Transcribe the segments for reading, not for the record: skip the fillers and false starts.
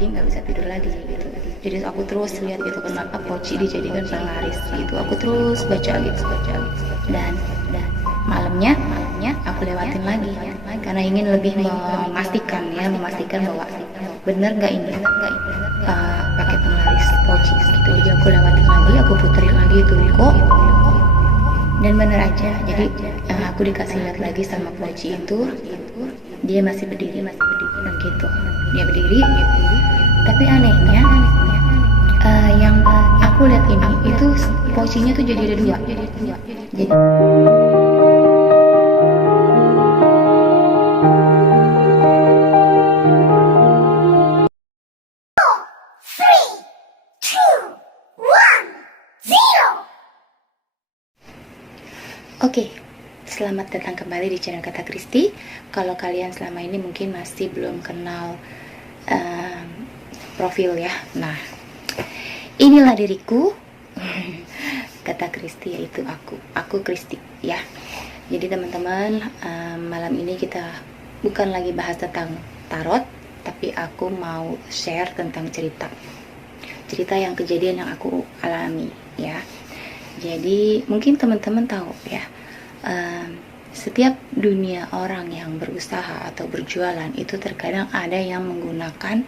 pagi nggak bisa tidur lagi gitu. Jadi aku terus lihat gitu kenapa Poci dijadikan penglaris gitu. Aku terus baca gitu, dan malamnya aku lewatin lagi karena ingin lebih memastikan bahwa benar nggak ini pakai penglaris Poci gitu. Jadi aku lewatin lagi, aku puterin lagi itu kok, dan bener aja. Jadi aku dikasih lihat lagi sama Poci itu, dia masih berdiri gitu. Dia berdiri, tapi anehnya yang aku lihat ini itu Pocinya tuh jadi ada dua. Jadi Oke, selamat datang kembali di channel Kata Kristi. Kalau kalian selama ini mungkin masih belum kenal profil ya. Nah, inilah diriku. Kata Kristi yaitu aku Kristi ya. Jadi teman-teman, malam ini kita bukan lagi bahas tentang tarot, tapi aku mau share tentang cerita yang kejadian yang aku alami ya. Jadi mungkin teman-teman tahu ya, setiap dunia orang yang berusaha atau berjualan itu terkadang ada yang menggunakan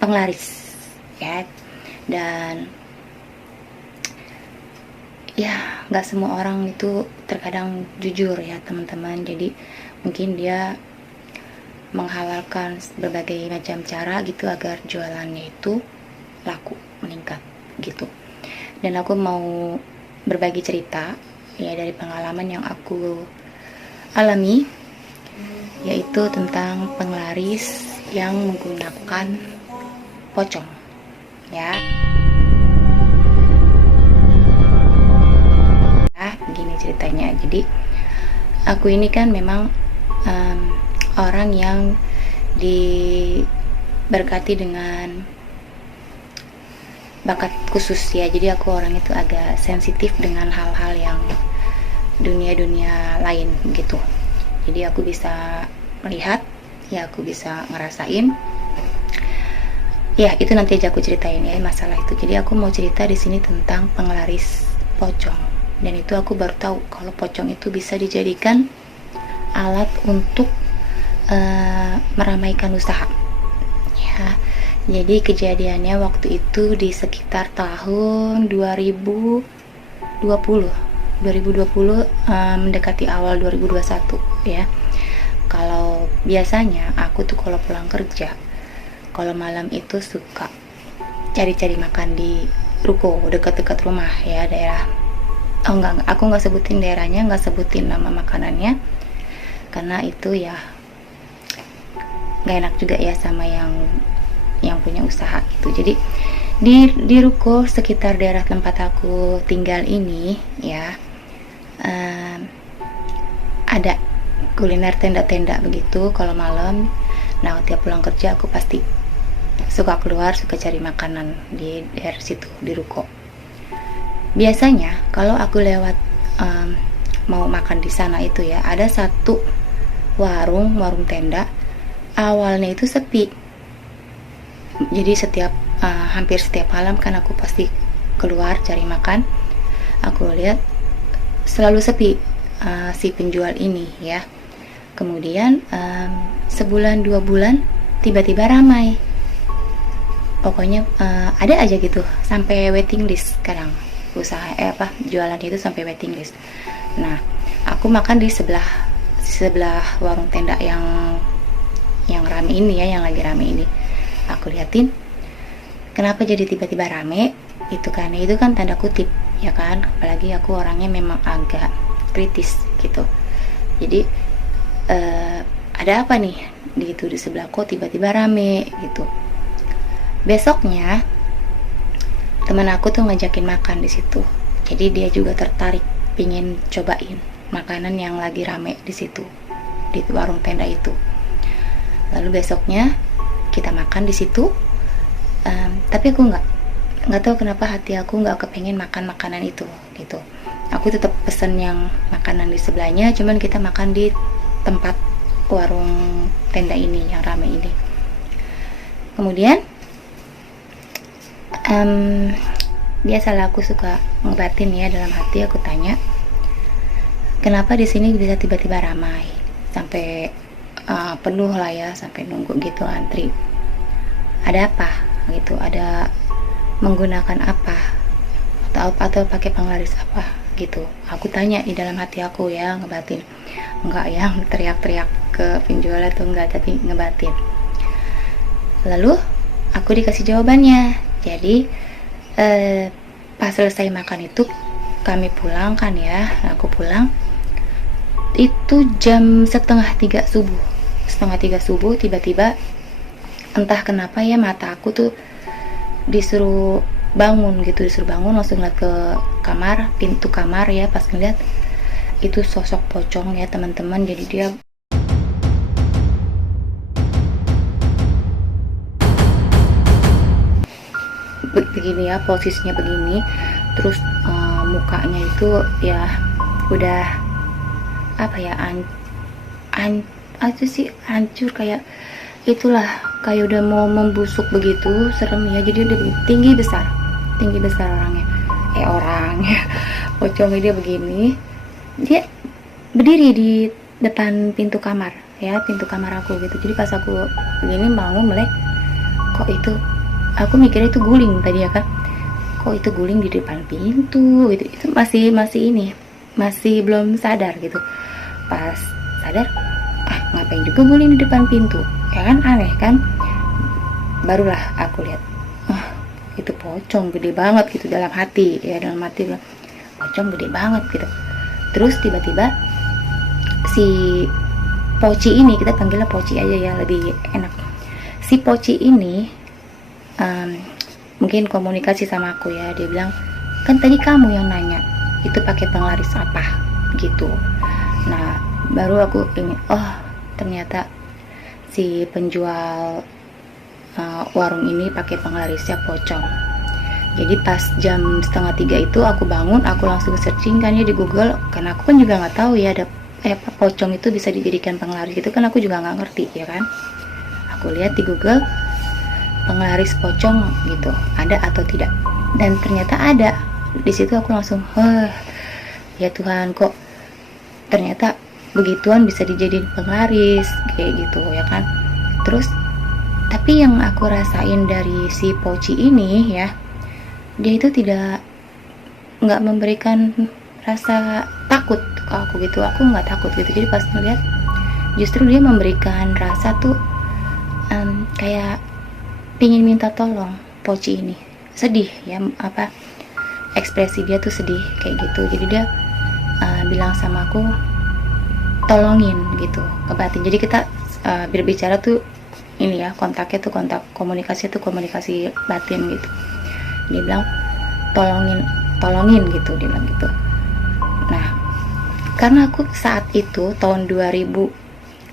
penglaris ya, dan ya nggak semua orang itu terkadang jujur ya teman-teman. Jadi mungkin dia menghalalkan berbagai macam cara gitu agar jualannya itu laku, meningkat gitu. Dan aku mau berbagi cerita ya dari pengalaman yang aku alami, yaitu tentang penglaris yang menggunakan pocong ya. Nah, begini ceritanya. Jadi aku ini kan memang orang yang diberkati dengan bakat khusus ya. Jadi aku orang itu agak sensitif dengan hal-hal yang dunia lain gitu. Jadi aku bisa melihat ya, aku bisa ngerasain ya. Itu nanti aja aku ceritain ya masalah itu. Jadi aku mau cerita di sini tentang penglaris pocong, dan itu aku baru tahu kalau pocong itu bisa dijadikan alat untuk meramaikan usaha ya. Jadi kejadiannya waktu itu di sekitar tahun 2020 mendekati awal 2021 ya. Kalau biasanya aku tuh kalau pulang kerja, kalau malam itu suka cari-cari makan di ruko dekat-dekat rumah ya, daerah. Oh enggak, aku nggak sebutin daerahnya, nggak sebutin nama makanannya, karena itu ya nggak enak juga ya sama yang punya usaha gitu. Jadi di ruko sekitar daerah tempat aku tinggal ini ya, ada kuliner tenda-tenda begitu kalau malam. Nah, tiap pulang kerja aku pasti suka keluar, suka cari makanan di daerah situ, di ruko. Biasanya kalau aku lewat mau makan di sana itu ya, ada satu warung tenda, awalnya itu sepi. Jadi hampir setiap malam kan aku pasti keluar cari makan, aku lihat selalu sepi si penjual ini ya. Kemudian sebulan 2 bulan tiba-tiba ramai. Pokoknya ada aja gitu, sampai waiting list sekarang usaha jualan itu sampai waiting list. Nah, aku makan di sebelah warung tenda yang rame ini ya, yang lagi rame ini. Aku liatin kenapa jadi tiba-tiba rame, itu karena itu kan tanda kutip ya kan, apalagi aku orangnya memang agak kritis gitu. Jadi ada apa nih gitu di sebelah kok tiba-tiba rame gitu. Besoknya teman aku tuh ngajakin makan di situ, jadi dia juga tertarik pingin cobain makanan yang lagi rame di situ, di warung tenda itu. Lalu besoknya kita makan di situ, tapi aku nggak tahu kenapa hati aku nggak kepengen makan makanan itu gitu. Aku tetap pesen yang makanan di sebelahnya, cuman kita makan di tempat warung tenda ini yang ramai ini. Kemudian biasalah aku suka ngebatin ya, dalam hati aku tanya, kenapa di sini bisa tiba-tiba ramai sampai penuh lah ya, sampai nunggu gitu antri. Ada apa gitu? Ada menggunakan apa? Atau pakai penglaris apa gitu? Aku tanya di dalam hati aku ya, ngebatin. Enggak yang teriak-teriak ke penjual atau enggak, tapi ngebatin. Lalu aku dikasih jawabannya. Jadi pas selesai makan itu kami pulang kan ya, aku pulang itu jam setengah tiga subuh, tiba-tiba entah kenapa ya mata aku tuh disuruh bangun, langsung lihat ke kamar, pintu kamar ya. Pas ngeliat itu sosok pocong ya teman-teman, jadi dia begini ya, posisinya begini, terus mukanya itu ya udah apa ya, itu sih hancur, kayak itulah, kayak udah mau membusuk begitu, serem ya. Jadi udah tinggi besar orangnya pocongnya. Dia begini, dia berdiri di depan pintu kamar ya, pintu kamar aku gitu. Jadi pas aku begini bangun melek, kok itu, aku mikirnya itu guling tadi ya kan, kok itu guling di depan pintu gitu. Itu masih belum sadar gitu. Pas sadar, ngapain juga guling di depan pintu ya kan, aneh kan. Barulah aku lihat, itu pocong gede banget gitu, dalam hati bilang, pocong gede banget gitu. Terus tiba-tiba si Poci ini, kita panggilnya Poci aja ya, lebih enak. Si Poci ini mungkin komunikasi sama aku ya. Dia bilang, kan tadi kamu yang nanya itu pakai penglaris apa gitu. Nah baru aku ingin, oh ternyata si penjual warung ini pakai penglarisnya pocong. Jadi pas jam setengah tiga itu aku bangun, aku langsung searching kan ya di Google, karena aku kan juga nggak tahu ya ada pocong itu bisa dijadikan penglaris gitu kan, aku juga nggak ngerti ya kan. Aku lihat di Google penglaris pocong gitu, ada atau tidak, dan ternyata ada. Di situ aku langsung, ya Tuhan, kok ternyata begituan bisa dijadiin penglaris kayak gitu ya kan. Terus tapi yang aku rasain dari si Poci ini ya, dia itu nggak memberikan rasa takut ke aku gitu. Aku nggak takut gitu. Jadi pas ngeliat, justru dia memberikan rasa tuh kayak pingin minta tolong. Poci ini sedih ya, apa ekspresi dia tuh sedih kayak gitu. Jadi dia bilang sama aku, tolongin gitu, kebatin. Jadi kita berbicara tuh ini ya, kontaknya tuh kontak komunikasi batin gitu. Dia bilang tolongin gitu, dia bilang gitu. Nah karena aku saat itu tahun 2000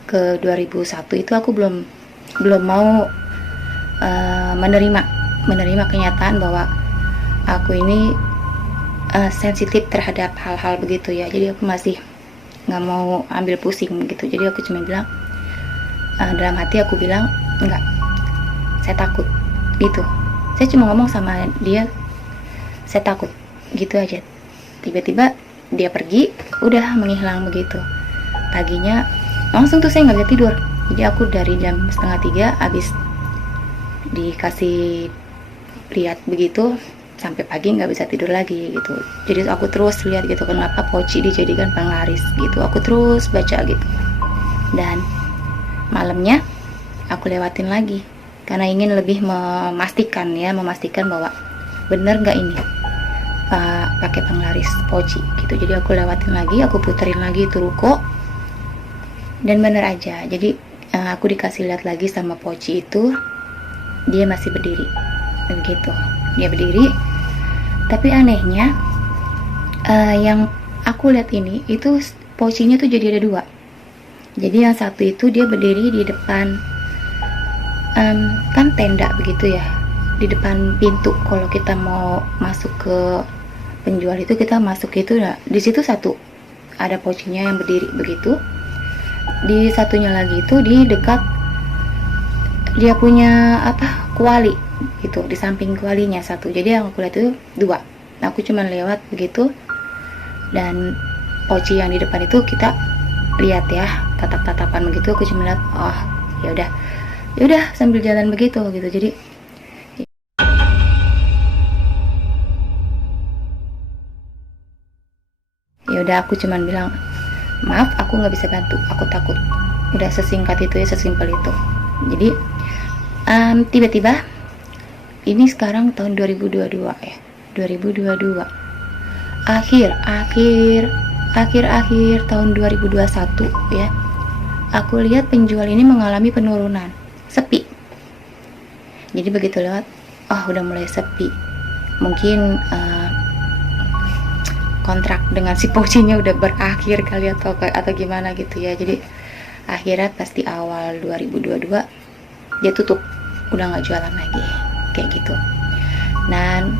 ke 2001 itu aku belum mau menerima kenyataan bahwa aku ini sensitif terhadap hal-hal begitu ya. Jadi aku masih nggak mau ambil pusing gitu. Jadi aku cuma bilang, dalam hati aku bilang, enggak, saya takut gitu. Saya cuma ngomong sama dia, saya takut gitu aja. Tiba-tiba dia pergi, udah menghilang begitu. Paginya langsung tuh saya nggak bisa tidur. Jadi aku dari jam setengah tiga abis dikasih lihat begitu sampai pagi nggak bisa tidur lagi gitu. Jadi aku terus lihat gitu, kenapa Poci dijadikan penglaris gitu. Aku terus baca gitu, dan malamnya aku lewatin lagi karena ingin lebih memastikan bahwa bener nggak ini pakai penglaris Poci gitu. Jadi aku lewatin lagi, aku puterin lagi itu ruko, dan bener aja. Jadi aku dikasih lihat lagi sama Poci itu, dia masih berdiri begitu. Dia berdiri, tapi anehnya yang aku lihat ini itu Pocinya tuh jadi ada dua. Jadi yang satu itu dia berdiri di depan kan tenda begitu ya, di depan pintu. Kalau kita mau masuk ke penjual itu, kita masuk itu, nah di situ satu ada Pocinya yang berdiri begitu. Di satunya lagi itu di dekat dia punya kuali gitu, di samping kualinya satu, jadi yang aku lihat itu dua. Nah, aku cuman lewat begitu, dan poci yang di depan itu kita lihat ya, tatap-tatapan begitu. Aku cuma lihat, oh ya udah sambil jalan begitu gitu. Jadi ya udah, aku cuman bilang, maaf aku nggak bisa bantu, aku takut. Udah sesingkat itu ya, sesimpel itu. Jadi tiba-tiba ini sekarang tahun 2022 ya, 2022 akhir tahun 2021 ya, aku lihat penjual ini mengalami penurunan, sepi. Jadi begitu lewat, udah mulai sepi, mungkin kontrak dengan si pocinya udah berakhir kali, atau gimana gitu ya. Jadi akhirnya pasti awal 2022 dia tutup, udah nggak jualan lagi kayak gitu. Dan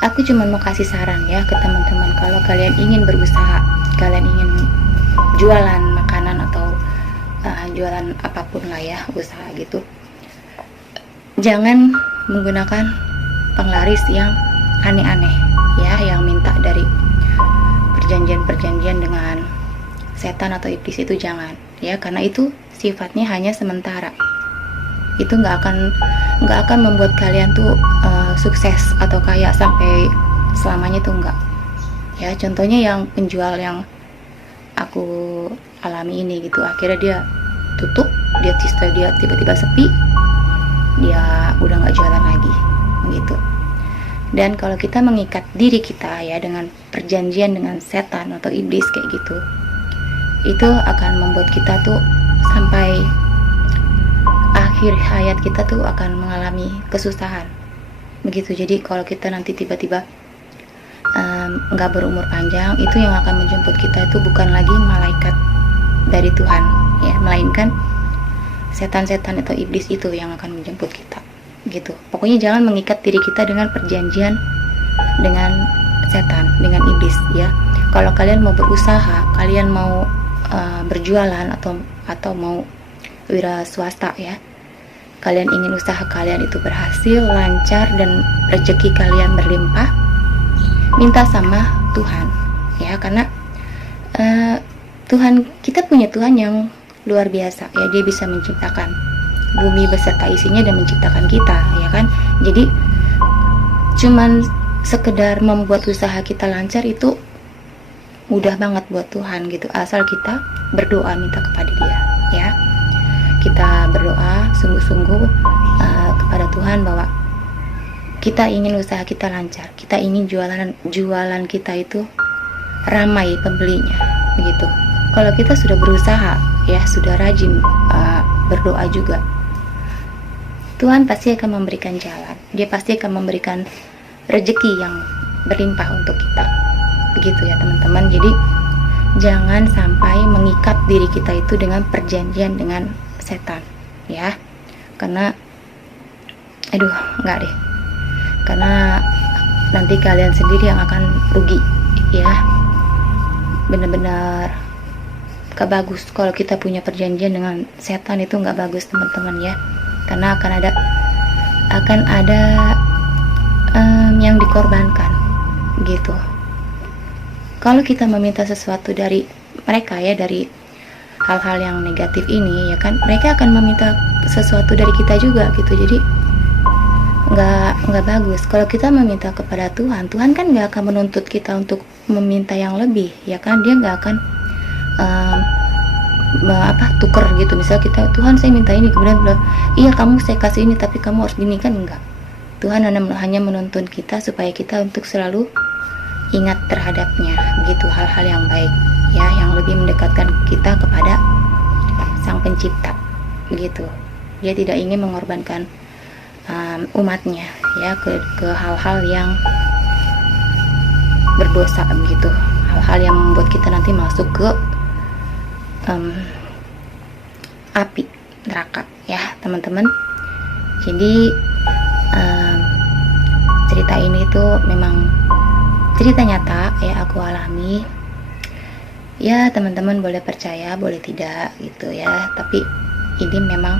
aku cuma mau kasih saran ya ke teman-teman, kalau kalian ingin berusaha, kalian ingin jualan makanan atau jualan apapun lah ya, usaha gitu, jangan menggunakan penglaris yang aneh-aneh ya, yang minta dari perjanjian dengan setan atau iblis, itu jangan ya, karena itu sifatnya hanya sementara. Itu nggak akan membuat kalian tuh sukses atau kaya sampai selamanya, tuh enggak ya. Contohnya yang penjual yang aku alami ini gitu, akhirnya dia tutup, dia tiba-tiba sepi, dia udah nggak jualan lagi gitu. Dan kalau kita mengikat diri kita ya dengan perjanjian dengan setan atau iblis kayak gitu, itu akan membuat kita tuh sampai akhir hayat kita tuh akan mengalami kesusahan begitu. Jadi kalau kita nanti tiba-tiba nggak berumur panjang, itu yang akan menjemput kita itu bukan lagi malaikat dari Tuhan ya, melainkan setan-setan atau iblis itu yang akan menjemput kita gitu. Pokoknya jangan mengikat diri kita dengan perjanjian dengan setan, dengan iblis ya. Kalau kalian mau berusaha, kalian mau berjualan atau mau wira swasta ya, kalian ingin usaha kalian itu berhasil, lancar, dan rezeki kalian berlimpah, minta sama Tuhan ya, karena kita punya Tuhan yang luar biasa ya. Dia bisa menciptakan bumi beserta isinya dan menciptakan kita ya kan. Jadi cuman sekedar membuat usaha kita lancar itu mudah banget buat Tuhan gitu, asal kita berdoa minta kepada Dia ya. Kita berdoa sungguh-sungguh kepada Tuhan bahwa kita ingin usaha kita lancar, kita ingin jualan kita itu ramai pembelinya begitu. Kalau kita sudah berusaha ya, sudah rajin berdoa juga, Tuhan pasti akan memberikan jalan. Dia pasti akan memberikan rezeki yang berlimpah untuk kita begitu ya teman-teman. Jadi jangan sampai mengikat diri kita itu dengan perjanjian dengan setan ya, karena enggak deh, karena nanti kalian sendiri yang akan rugi ya. Benar-benar gak bagus kalau kita punya perjanjian dengan setan, itu gak bagus teman-teman ya, karena akan ada yang dikorbankan gitu. Kalau kita meminta sesuatu dari mereka ya, dari hal-hal yang negatif ini ya kan, mereka akan meminta sesuatu dari kita juga gitu. Jadi nggak bagus. Kalau kita meminta kepada Tuhan, Tuhan kan nggak akan menuntut kita untuk meminta yang lebih ya kan. Dia nggak akan tuker gitu. Misal kita, Tuhan saya minta ini, kemudian bilang, iya kamu saya kasih ini tapi kamu harus gini kan, enggak. Tuhan hanya menuntun kita supaya kita untuk selalu ingat terhadapnya begitu, hal-hal yang baik ya, yang lebih mendekatkan kita kepada Sang Pencipta begitu. Dia tidak ingin mengorbankan umatnya ya ke hal-hal yang berdosa begitu, hal-hal yang membuat kita nanti masuk ke api neraka ya teman-teman. Jadi cerita ini tuh memang cerita nyata ya, aku alami Ya teman-teman boleh percaya boleh tidak gitu ya, tapi ini memang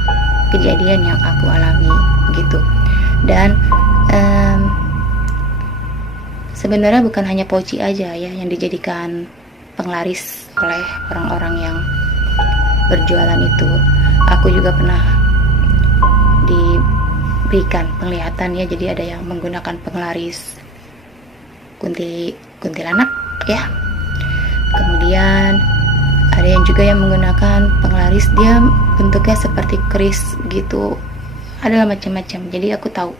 kejadian yang aku alami gitu. Dan sebenarnya bukan hanya Poci aja ya yang dijadikan penglaris oleh orang-orang yang berjualan itu. Aku juga pernah diberikan penglihatan ya, jadi ada yang menggunakan penglaris kuntilanak ya. Kemudian ada yang juga yang menggunakan penglaris, dia bentuknya seperti keris gitu, adalah macam-macam. Jadi aku tahu.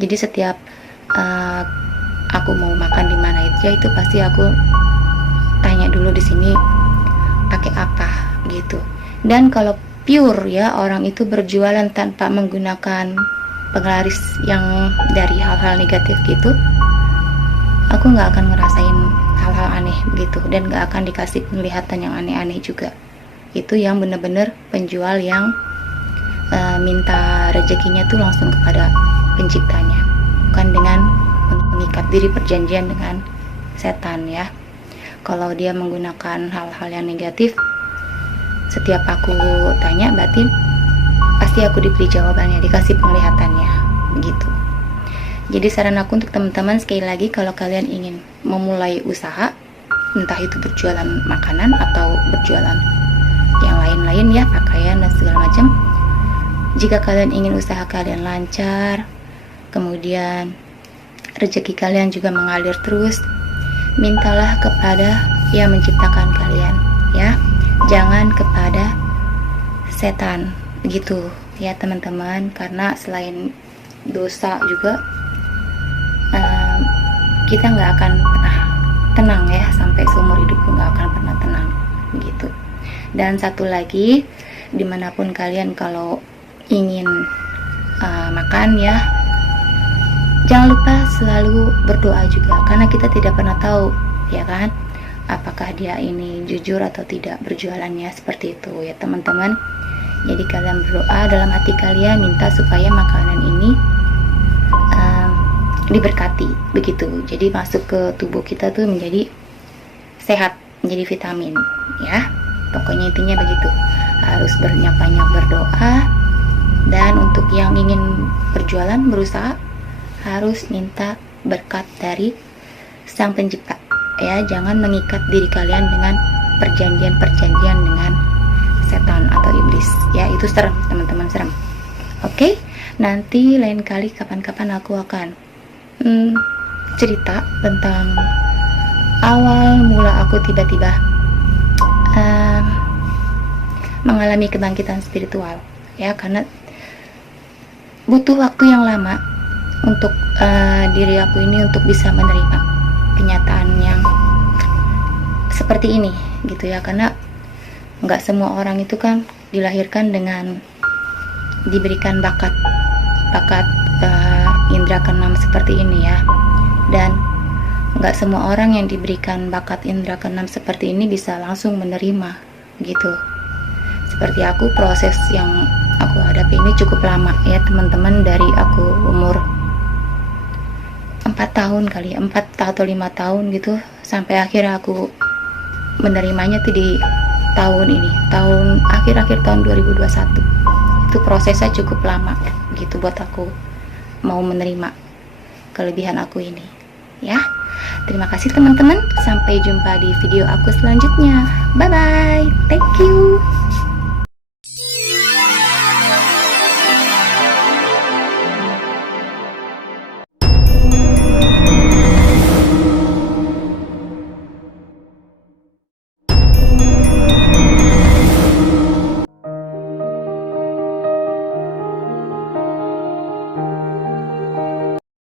Jadi setiap aku mau makan di mana itu pasti aku tanya dulu di sini pakai apa gitu. Dan kalau pure ya, orang itu berjualan tanpa menggunakan penglaris yang dari hal-hal negatif gitu, aku nggak akan ngerasain hal-hal aneh begitu, dan nggak akan dikasih penglihatan yang aneh-aneh juga. Itu yang bener-bener penjual yang minta rezekinya tuh langsung kepada penciptanya, bukan dengan mengikat diri perjanjian dengan setan ya. Kalau dia menggunakan hal-hal yang negatif, setiap aku tanya batin, pasti aku diberi jawabannya, dikasih penglihatannya begitu. Jadi saran aku untuk teman-teman, sekali lagi, kalau kalian ingin memulai usaha, entah itu berjualan makanan atau berjualan yang lain-lain ya, pakaian dan segala macam, jika kalian ingin usaha kalian lancar, kemudian rezeki kalian juga mengalir terus, mintalah kepada yang menciptakan kalian ya, jangan kepada setan begitu ya teman-teman. Karena selain dosa juga, kita nggak akan pernah tenang ya, sampai seumur hidup nggak akan pernah tenang begitu. Dan satu lagi, dimanapun kalian kalau ingin makan ya, jangan lupa selalu berdoa juga, karena kita tidak pernah tahu ya kan, apakah dia ini jujur atau tidak berjualannya, seperti itu ya teman-teman. Jadi kalian berdoa dalam hati kalian, minta supaya makanan ini diberkati begitu, jadi masuk ke tubuh kita tuh menjadi sehat, menjadi vitamin ya. Pokoknya intinya begitu, harus banyak-banyak berdoa. Dan untuk yang ingin berjualan, berusaha, harus minta berkat dari Sang Pencipta ya, jangan mengikat diri kalian dengan perjanjian-perjanjian dengan setan atau iblis ya, itu serem teman-teman, serem. Oke, nanti lain kali kapan-kapan aku akan cerita tentang awal mula aku tiba-tiba mengalami kebangkitan spiritual ya, karena butuh waktu yang lama untuk diri aku ini untuk bisa menerima kenyataan yang seperti ini gitu ya. Karena nggak semua orang itu kan dilahirkan dengan diberikan bakat indra keenam seperti ini ya, dan nggak semua orang yang diberikan bakat indra keenam seperti ini bisa langsung menerima gitu. Seperti aku, proses yang aku hadapi ini cukup lama ya teman-teman, dari aku umur 4 tahun kali ya, 4 atau 5 tahun gitu, sampai akhirnya aku menerimanya tuh di tahun ini, akhir tahun 2021. Itu prosesnya cukup lama gitu buat aku mau menerima kelebihan aku ini ya. Terima kasih teman-teman, sampai jumpa di video aku selanjutnya. Bye bye, thank you.